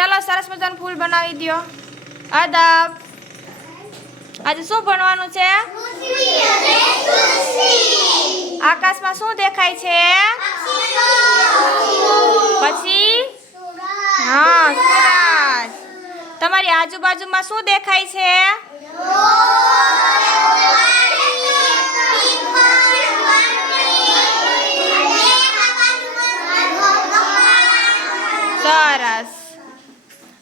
ચાલો સરસ મજાનું ફૂલ બનાવી દો. અદબ. આજે શું ભણવાનું છે? આકાશમાં શું દેખાય છે? પછી હા, સૂરજ. તમારી આજુબાજુમાં શું દેખાય છે? સરસ.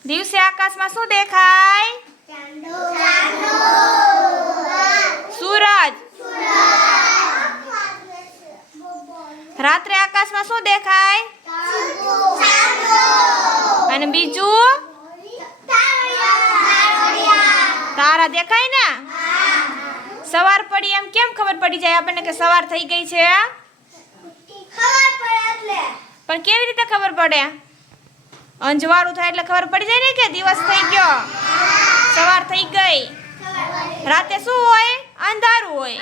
દિવસે આકાશમાં શું દેખાય? સૂરજ. રાત્રે આકાશમાં શું દેખાય? અને બીજું તારા દેખાય ને? સવાર પડી એમ કેમ ખબર પડી જાય આપણને કે સવાર થઈ ગઈ છે? પણ કેવી રીતે ખબર પડે? અંજવાળું થાય એટલે ખબર પડી જાય ને કે દિવસ થઈ ગયો, સવાર થઈ ગઈ. રાતે શું હોય? અંધારું હોય.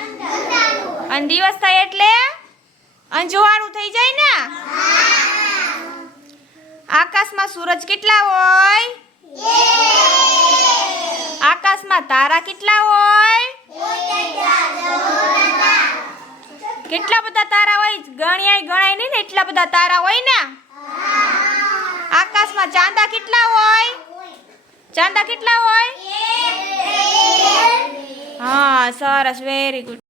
અને દિવસ થાય એટલે અંજવાળું થઈ જાય ને. આકાશમાં સૂરજ કેટલા હોય? આકાશમાં તારા કેટલા હોય? કેટલા બધા તારા હોય? ગણાય નહીં ને, એટલા બધા તારા હોય ને. આકાશમાં ચાંદા કેટલા હોય? ચાંદા કેટલા હોય? હા, સરસ, વેરી ગુડ.